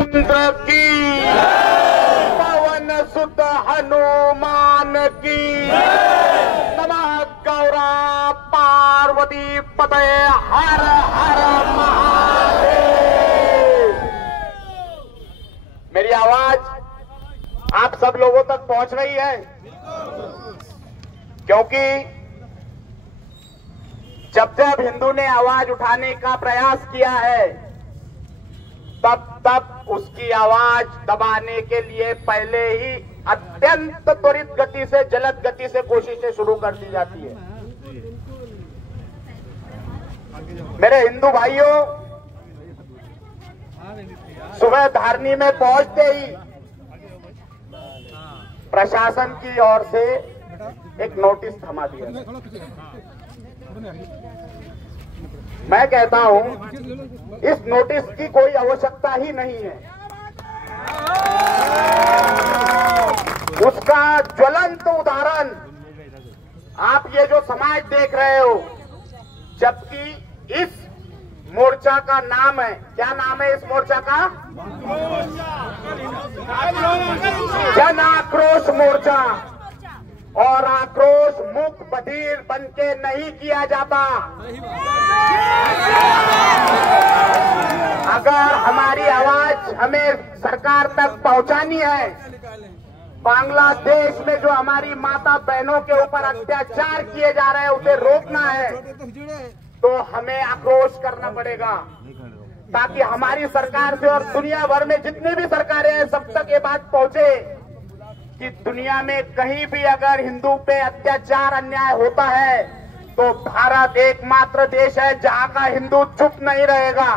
रामचंद्र की, पवन सुत हनुमान की, नमः गौरा पार्वती पतये, हर हर महादेव। मेरी आवाज आप सब लोगों तक पहुंच रही है, क्योंकि जब जब हिंदू ने आवाज उठाने का प्रयास किया है, तब तब उसकी आवाज दबाने के लिए पहले ही अत्यंत त्वरित गति से, जलद गति से कोशिशें शुरू कर दी जाती है। मेरे हिंदू भाइयों, सुबह धारनी में पहुंचते ही प्रशासन की ओर से एक नोटिस थमा दिया। मैं कहता हूं, इस नोटिस की कोई आवश्यकता ही नहीं है। उसका ज्वलंत उदाहरण आप ये जो समाज देख रहे हो, जबकि इस मोर्चा का नाम है, क्या नाम है इस मोर्चा का? जन आक्रोश मोर्चा। और आक्रोश मूक बधिर बन के नहीं किया जाता। अगर हमारी आवाज हमें सरकार तक पहुंचानी है, बांग्लादेश में जो हमारी माता बहनों के ऊपर अत्याचार किए जा रहे हैं उसे रोकना है, तो हमें आक्रोश करना पड़ेगा, ताकि हमारी सरकार से और दुनिया भर में जितनी भी सरकारें हैं सब तक ये बात पहुंचे कि दुनिया में कहीं भी अगर हिंदू पे अत्याचार अन्याय होता है तो भारत एकमात्र देश है जहां का हिंदू चुप नहीं रहेगा।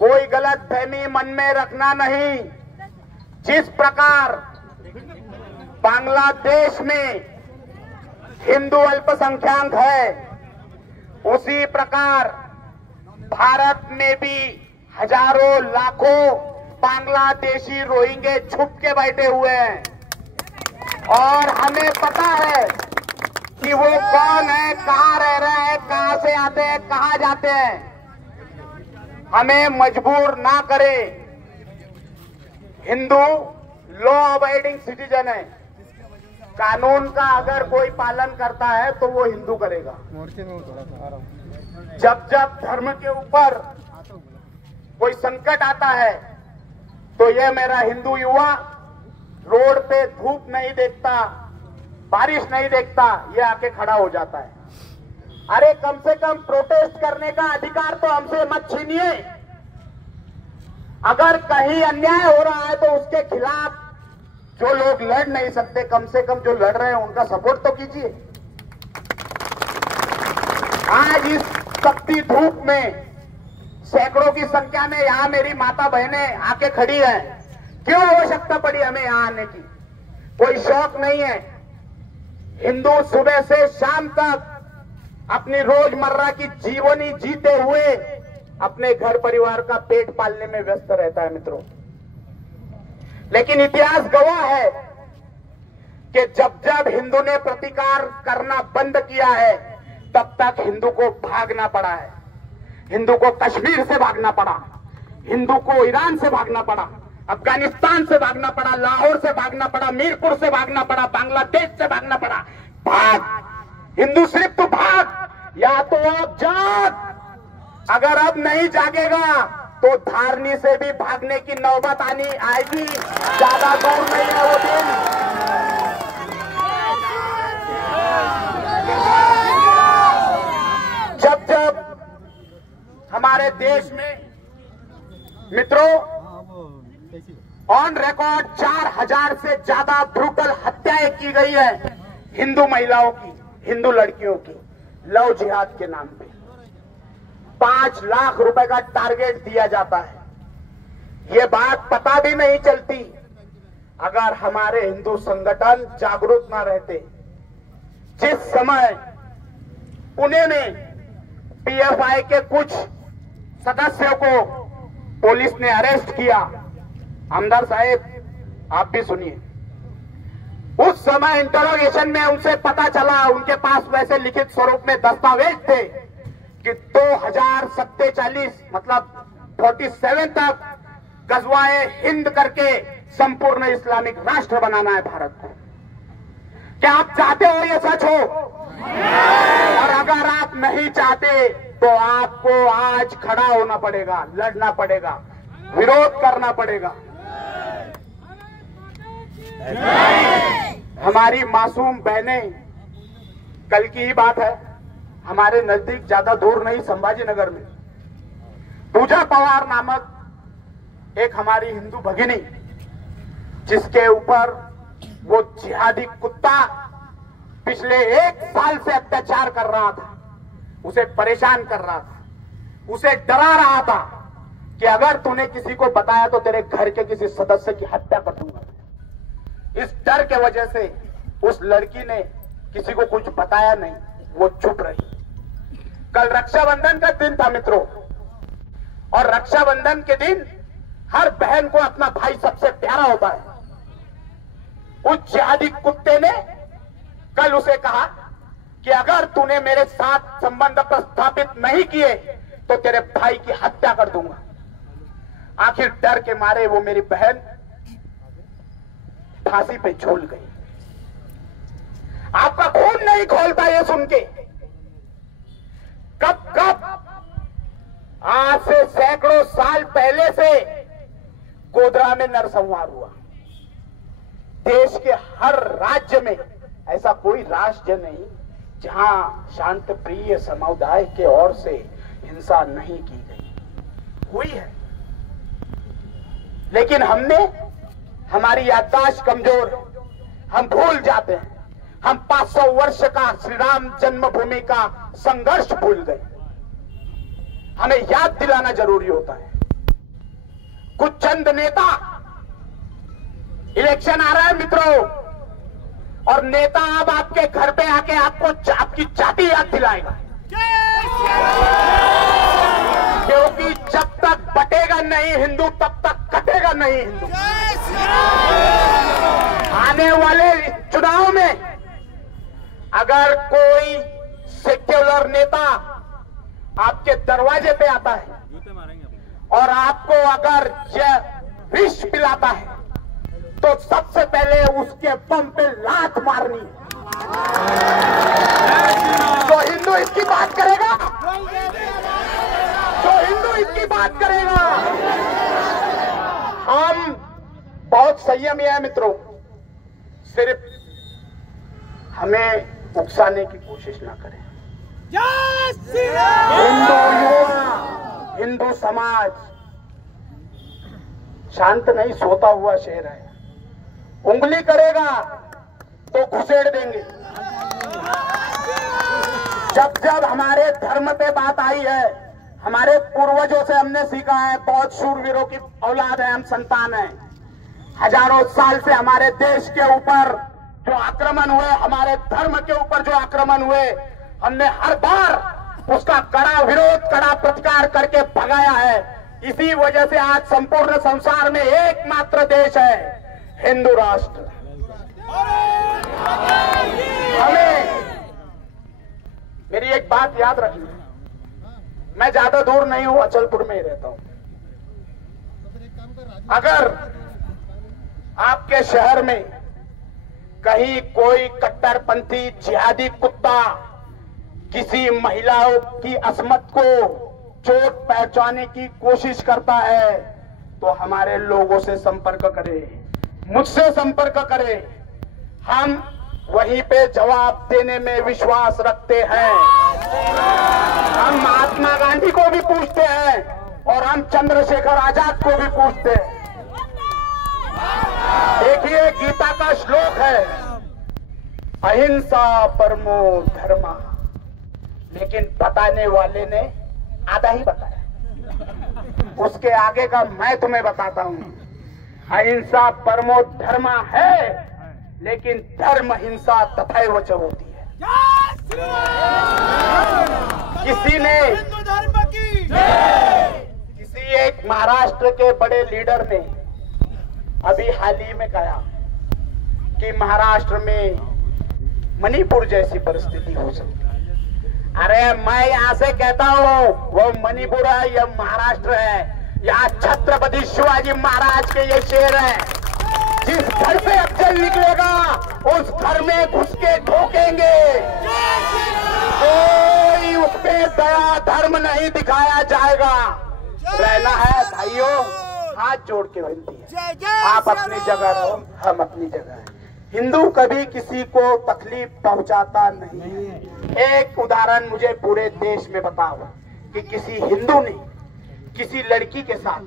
कोई गलत फहमी मन में रखना नहीं। जिस प्रकार बांग्लादेश में हिंदू अल्पसंख्यक है, उसी प्रकार भारत में भी हजारों लाखों बांग्लादेशी रोहिंगे छुप के बैठे हुए हैं, और हमें पता है कि वो कौन है, कहां रह रहे हैं, कहां से आते हैं, कहां जाते हैं। हमें मजबूर ना करे। हिंदू लॉ अबाइडिंग सिटीजन है। कानून का अगर कोई पालन करता है तो वो हिंदू करेगा। जब जब धर्म के ऊपर कोई संकट आता है तो ये मेरा हिंदू युवा रोड पे धूप नहीं देखता, बारिश नहीं देखता, ये आके खड़ा हो जाता है। अरे कम से कम प्रोटेस्ट करने का अधिकार तो हमसे मत छीनिए। अगर कहीं अन्याय हो रहा है तो उसके खिलाफ जो लोग लड़ नहीं सकते, कम से कम जो लड़ रहे हैं उनका सपोर्ट तो कीजिए। आज इस तपती धूप में सैकड़ों की संख्या में यहां मेरी माता बहनें आके खड़ी हैं। क्यों आवश्यकता पड़ी हमें यहां आने की? कोई शौक नहीं है। हिंदू सुबह से शाम तक अपनी रोजमर्रा की जीवनी जीते हुए अपने घर परिवार का पेट पालने में व्यस्त रहता है मित्रों। लेकिन इतिहास गवाह है कि जब जब हिंदू ने प्रतिकार करना बंद किया है, तब तक हिंदू को भागना पड़ा है। हिंदू को कश्मीर से भागना पड़ा, हिंदू को ईरान से भागना पड़ा, अफगानिस्तान से भागना पड़ा, लाहौर से भागना पड़ा, मीरपुर से भागना पड़ा, बांग्लादेश से भागना पड़ा। भाग हिंदू, सिर्फ तो भाग, या तो अब जाग। अगर अब नहीं जागेगा तो धारनी से भी भागने की नौबत आएगी। ज्यादा दूर नहीं है वो दिन। जब जब हमारे देश में मित्रों ऑन रिकॉर्ड 4000 से ज्यादा ब्रूटल हत्याएं की गई है हिंदू महिलाओं की, हिंदू लड़कियों की, लव जिहाद के नाम पे 5 लाख रुपए का टारगेट दिया जाता है। ये बात पता भी नहीं चलती अगर हमारे हिंदू संगठन जागरूक ना रहते। जिस समय पुणे में पीएफआई के कुछ सदस्यों को पुलिस ने अरेस्ट किया, आमदार साहब आप भी सुनिए, उस समय इंटरोगेशन में उनसे पता चला, उनके पास वैसे लिखित स्वरूप में दस्तावेज थे कि 2047 मतलब 47 तक गजवाए हिंद करके संपूर्ण इस्लामिक राष्ट्र बनाना है भारत को। क्या आप चाहते हो ये सच हो? और अगर आप नहीं चाहते तो आपको आज खड़ा होना पड़ेगा, लड़ना पड़ेगा, विरोध करना पड़ेगा। हमारी मासूम बहनें, कल की ही बात है, हमारे नजदीक ज्यादा दूर नहीं, संभाजी नगर में पूजा पवार नामक एक हमारी हिंदू भगिनी, जिसके ऊपर वो जिहादी कुत्ता पिछले 1 साल से अत्याचार कर रहा था, उसे परेशान कर रहा था, उसे डरा रहा था कि अगर तूने किसी को बताया तो तेरे घर के किसी सदस्य की हत्या कर दूंगा। इस डर के वजह से उस लड़की ने किसी को कुछ बताया नहीं, वो चुप रही। कल रक्षाबंधन का दिन था मित्रों, और रक्षाबंधन के दिन हर बहन को अपना भाई सबसे प्यारा होता है। उस जिहादी कुत्ते ने कल उसे कहा कि अगर तूने मेरे साथ संबंध प्रस्थापित नहीं किए तो तेरे भाई की हत्या कर दूंगा। आखिर डर के मारे वो मेरी बहन फांसी पे झूल गई। आपका खून नहीं खोलता ये सुन के। कब आज से सैकड़ों साल पहले से गोधरा में नरसंहार हुआ। देश के हर राज्य में ऐसा कोई राज्य नहीं जहां शांत प्रिय समुदाय के ओर से हिंसा नहीं की गई। हुई है, लेकिन हमारी याददाश्त कमजोर है, हम भूल जाते हैं। हम 500 वर्ष का श्री राम जन्मभूमि का संघर्ष भूल गए। हमें याद दिलाना जरूरी होता है। कुछ चंद नेता, इलेक्शन आ रहा है मित्रों, और नेता अब आपके घर पे आके आपको आपकी जाति याद दिलाएगा, क्योंकि जब तक बटेगा नहीं हिंदू तब तक कटेगा नहीं हिंदू। आने वाले चुनाव में अगर कोई सेक्युलर नेता आपके दरवाजे पे आता है और आपको अगर विष पिलाता है तो सबसे पहले उसके बम पे लात मारनी है। तो हिंदू इसकी बात करेगा, तो हिंदू इसकी बात करेगा। हम बहुत संयमी है मित्रों, सिर्फ हमें उकसाने की कोशिश ना करें। हिंदू युवा, हिंदू समाज शांत नहीं सोता हुआ शेर है। उंगली करेगा तो घुसेड़ देंगे। जब हमारे धर्म पे बात आई है, हमारे पूर्वजों से हमने सीखा है, बहुत शूरवीरों की औलाद है, हम संतान हैं। हजारों साल से हमारे देश के ऊपर जो आक्रमण हुए, हमारे धर्म के ऊपर जो आक्रमण हुए, हमने हर बार उसका कड़ा विरोध, कड़ा प्रतिकार करके भगाया है। इसी वजह से आज संपूर्ण संसार में एकमात्र देश है हिंदू राष्ट्र। हमें मेरी एक बात याद रखनी, मैं ज्यादा दूर नहीं हूं, अचलपुर में ही रहता हूं। अगर आपके शहर में कहीं कोई कट्टरपंथी जिहादी कुत्ता किसी महिलाओं की अस्मत को चोट पहुंचाने की कोशिश करता है तो हमारे लोगों से संपर्क करें, मुझसे संपर्क करें। हम वहीं पे जवाब देने में विश्वास रखते हैं। हम महात्मा गांधी को भी पूछते हैं और हम चंद्रशेखर आजाद को भी पूछते हैं। देखिए, गीता का श्लोक है, अहिंसा परमो धर्मा, लेकिन बताने वाले ने आधा ही बताया। उसके आगे का मैं तुम्हें बताता हूं। अहिंसा परमो धर्मा है, लेकिन धर्म हिंसा तथैव च होती है। किसी एक महाराष्ट्र के बड़े लीडर ने अभी हाल ही में कहा कि महाराष्ट्र में मणिपुर जैसी परिस्थिति हो सकती है। अरे मैं यहाँ से कहता हूँ, वो मणिपुर है, यह महाराष्ट्र है। यहाँ छत्रपति शिवाजी महाराज के ये शेर है, जिस घर से अफजल निकलेगा उस घर में घुस के ठोकेंगे। कोई उस पे दया धर्म नहीं दिखाया जाएगा। रहना है भाइयों, हाथ जोड़ के विनती है, आप अपनी जगह रहो, हम अपनी जगह है। हिंदू कभी किसी को तकलीफ पहुंचाता नहीं है। एक उदाहरण मुझे पूरे देश में बताओ कि किसी हिंदू ने किसी लड़की के साथ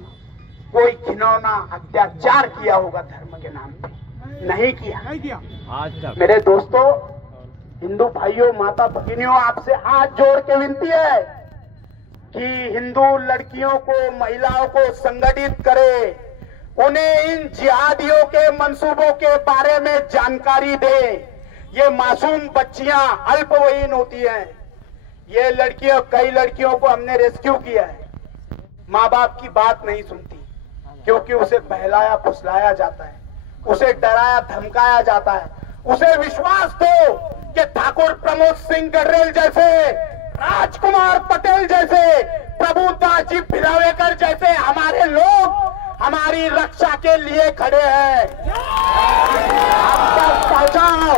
कोई घिनौना अत्याचार किया होगा धर्म के नाम पे? नहीं किया। आज तक मेरे दोस्तों, हिंदू भाइयों, माता भगिनियों, आपसे हाथ जोड़ के विनती है कि हिंदू लड़कियों को, महिलाओं को संगठित करे, उन्हें इन जिहादियों के मंसूबों के बारे में जानकारी दे। ये मासूम बच्चियां अल्पवयीन होती हैं। ये लड़कियों, कई लड़कियों को हमने रेस्क्यू किया है। माँ बाप की बात नहीं सुनती क्योंकि उसे बहलाया फुसलाया जाता है, उसे डराया धमकाया जाता है। उसे विश्वास दो कि ठाकुर प्रमोद सिंह गडरेल जैसे, राजकुमार पटेल जैसे, प्रभुदास जी भिलावेकर जैसे हमारे लोग हमारी रक्षा के लिए खड़े हैं। आप तक पहुंचाओ,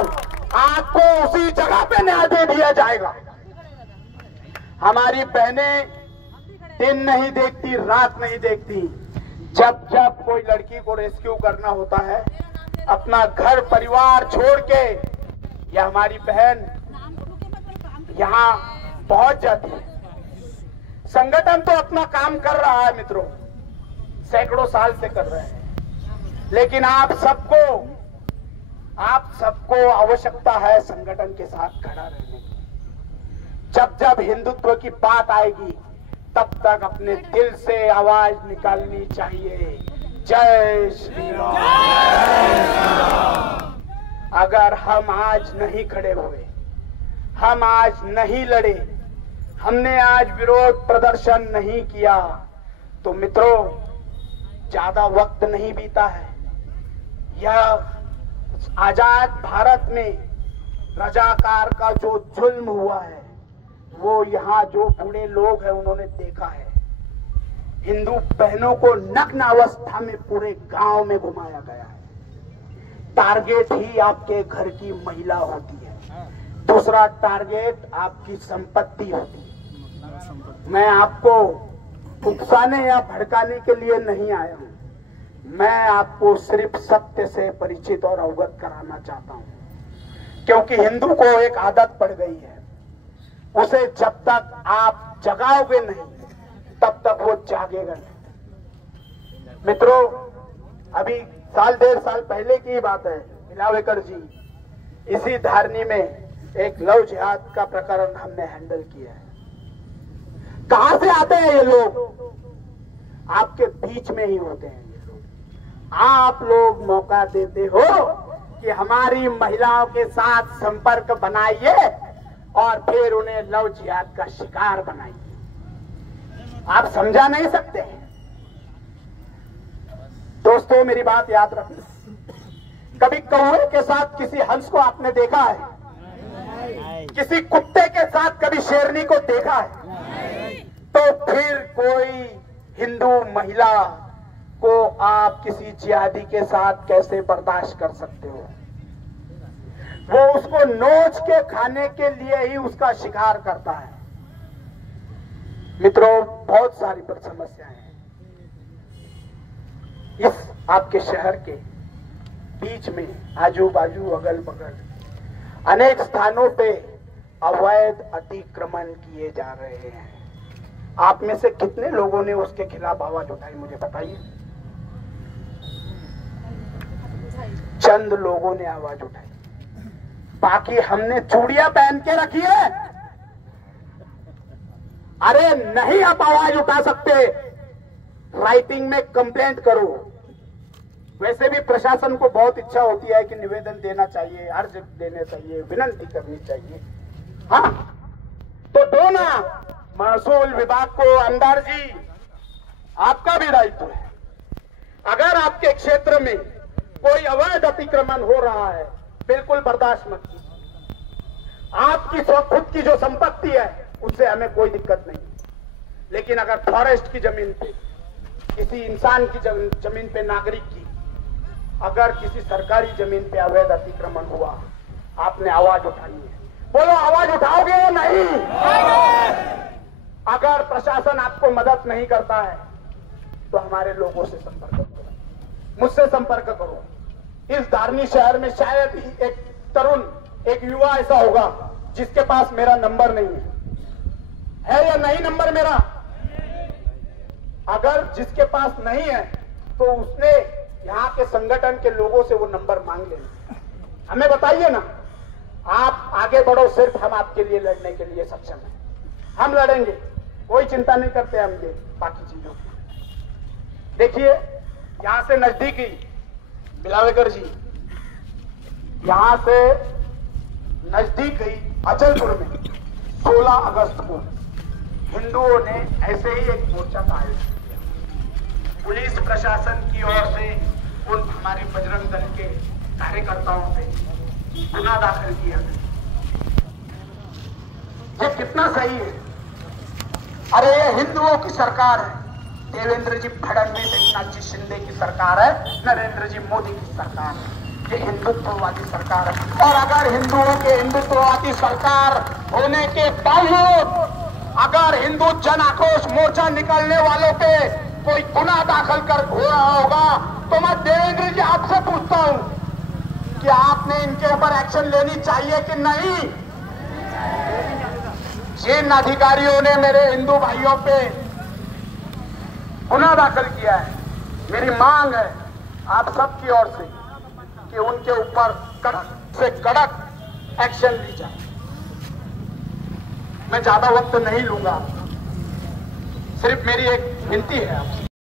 आपको उसी जगह पे न्याय दे दिया जाएगा। हमारी बहनें दिन नहीं देखती, रात नहीं देखती। जब जब कोई लड़की को रेस्क्यू करना होता है, अपना घर परिवार छोड़ के या हमारी बहन यहाँ पहुंच जाती है। संगठन तो अपना काम कर रहा है मित्रों, सैकड़ों साल से कर रहे हैं, लेकिन आप सबको आवश्यकता है संगठन के साथ खड़ा रहने की। जब जब हिंदुत्व की बात आएगी तब तक अपने दिल से आवाज निकालनी चाहिए, जय श्री राम। अगर हम आज नहीं खड़े हुए, हम आज नहीं लड़े, हमने आज विरोध प्रदर्शन नहीं किया, तो मित्रों ज्यादा वक्त नहीं बीता है। यह आजाद भारत में रजाकार का जो जुल्म हुआ है, वो यहाँ जो बूढ़े लोग हैं उन्होंने देखा है। हिंदू बहनों को नग्न अवस्था में पूरे गांव में घुमाया गया है। टारगेट ही आपके घर की महिला होती है, दूसरा टारगेट आपकी संपत्ति होती है। मैं आपको उकसाने या भड़काने के लिए नहीं आया हूं, मैं आपको सिर्फ सत्य से परिचित और अवगत कराना चाहता हूं। क्योंकि हिंदू को एक आदत पड़ गई है, उसे जब तक आप जगाओगे नहीं तब तक वो जागेगा नहीं। मित्रों, अभी साल डेढ़ साल पहले की बात है, भिलावेकर जी इसी धारनी में एक लव जिहाद का प्रकरण हमने हैंडल किया है। कहां से आते हैं ये लोग? आपके बीच में ही होते हैं ये लोग। आप लोग मौका देते हो कि हमारी महिलाओं के साथ संपर्क बनाइए और फिर उन्हें लव जिहाद का शिकार बनाइए। आप समझा नहीं सकते। दोस्तों मेरी बात याद रखना, कभी कौवे के साथ किसी हंस को आपने देखा है? किसी कुत्ते के साथ कभी शेरनी को देखा है? तो फिर कोई हिंदू महिला को आप किसी जिहादी के साथ कैसे बर्दाश्त कर सकते हो? वो उसको नोच के खाने के लिए ही उसका शिकार करता है। मित्रों, बहुत सारी समस्याएं हैं इस आपके शहर के बीच में, आजू बाजू अगल बगल अनेक स्थानों पे अवैध अतिक्रमण किए जा रहे हैं। आप में से कितने लोगों ने उसके खिलाफ आवाज उठाई, मुझे बताइए। चंद लोगों ने आवाज उठाई, बाकी हमने चूड़ियां पहन के रखी है। अरे नहीं आप आवाज उठा सकते, राइटिंग में कंप्लेंट करो। वैसे भी प्रशासन को बहुत इच्छा होती है कि निवेदन देना चाहिए, अर्ज देने चाहिए, विनती करनी चाहिए। हाँ तो दो ना, महसूल विभाग को, अंदर जी आपका भी दायित्व है। अगर आपके क्षेत्र में कोई अवैध अतिक्रमण हो रहा है, बिल्कुल बर्दाश्त मत कीजिए। आपकी खुद की जो संपत्ति है उससे हमें कोई दिक्कत नहीं। लेकिन अगर फॉरेस्ट की जमीन पे, किसी इंसान की जमीन पे, नागरिक की, अगर किसी सरकारी जमीन पे अवैध अतिक्रमण हुआ, आपने आवाज उठानी है। बोलो, आवाज उठाओगे या नहीं? अगर प्रशासन आपको मदद नहीं करता है तो हमारे लोगों से संपर्क करो, मुझसे संपर्क करो। इस धारनी शहर में शायद ही एक तरुण, एक युवा ऐसा होगा जिसके पास मेरा नंबर नहीं है या नहीं नंबर मेरा? अगर जिसके पास नहीं है तो उसने यहाँ के संगठन के लोगों से वो नंबर मांग लेना। हमें बताइए ना, आप आगे बढ़ो, सिर्फ हम आपके लिए लड़ने के लिए सक्षम हैं। हम लड़ेंगे, कोई चिंता नहीं करते हम ये बाकी चीजों की। देखिए, यहां से नजदीक ही बिलावेकर जी, यहां से नजदीक ही अचलपुर में 16 अगस्त को हिंदुओं ने ऐसे ही एक मोर्चा का आयोजन किया। पुलिस प्रशासन की ओर से उन हमारे बजरंग दल के कार्यकर्ताओं पे गुनाह दाखिल किया गया। ये कितना सही है? अरे ये हिंदुओं की सरकार है, देवेंद्र जी फडणवीस, एकनाथ जी शिंदे की सरकार है, नरेंद्र जी मोदी की सरकार है। ये हिंदुत्ववादी सरकार है। और अगर हिंदुओं के हिंदुत्ववादी सरकार होने के बावजूद अगर हिंदू जन आक्रोश मोर्चा निकलने वालों पे कोई गुनाह दाखिल कर हो रहा होगा तो मैं देवेंद्र जी आपसे पूछता हूं कि आपने इनके ऊपर एक्शन लेनी चाहिए कि नहीं? जिन अधिकारियों ने मेरे हिंदू भाइयों पे गुनाह दाखिल किया है, मेरी मांग है आप सबकी ओर से कि उनके ऊपर कड़क से कड़क एक्शन ली जाए। मैं ज्यादा वक्त नहीं लूंगा, सिर्फ मेरी एक विनती है आपसे।